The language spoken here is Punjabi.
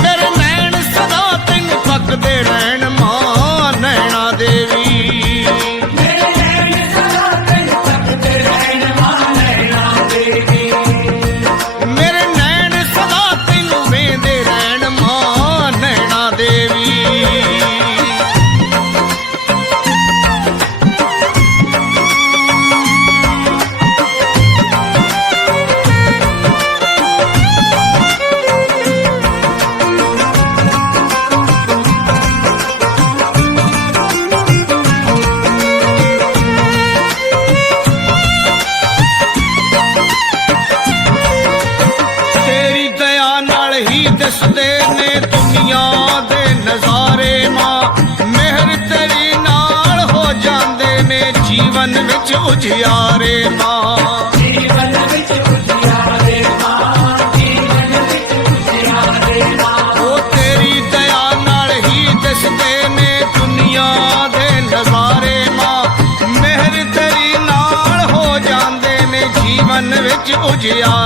ਮੇਰੇ ਨੈਣ ਸਦਾ ਤੈਨੂੰ ਤੱਕਦੇ ਰਹਿਣ ਮਾਂ ਨੈਣਾ ਦੇਵੀ। ਮੇਰੇ ਨੈਣ ਸਦਾ ਤੈਨੂੰ ਤੱਕਦੇ ਰਹਿਣ ਮਾਂ ਨੈਣਾ ਦੇਵੀ। ਮੇਰੇ ਨੈਣ ਸਦਾ ਤੈਨੂੰ ਵੇਂਦੇ ਰਹਿਣ ਮਾਂ ਨੈਣਾ ਦੇਵੀ। ਦਿਸਦੇ ਨੇ ਦੁਨੀਆ ਦੇ ਨਜ਼ਾਰੇ ਮਾਂ ਮਿਹਰ ਤੇਰੀ ਨਾਲ ਹੋ ਜਾਂਦੇ ਨੇ ਜੀਵਨ ਵਿੱਚ ਉਜਿਆਰੇ ਮਾਂ। ਜੀਵਨ ਵਿੱਚ ਉਜਿਆਰੇ ਮਾਂ ਜੀਵਨ ਵਿੱਚ ਉਜਿਆਰੇ ਮਾਂ। ਉਹ ਤੇਰੀ ਦਇਆ ਨਾਲ ਹੀ ਦਿਸਦੇ ਨੇ ਦੁਨੀਆ ਦੇ ਨਜ਼ਾਰੇ ਮਾਂ ਮਿਹਰ ਤੇਰੀ ਨਾਲ ਹੋ ਜਾਂਦੇ ਨੇ ਜੀਵਨ ਵਿੱਚ ਉਜਿਆਰੇ।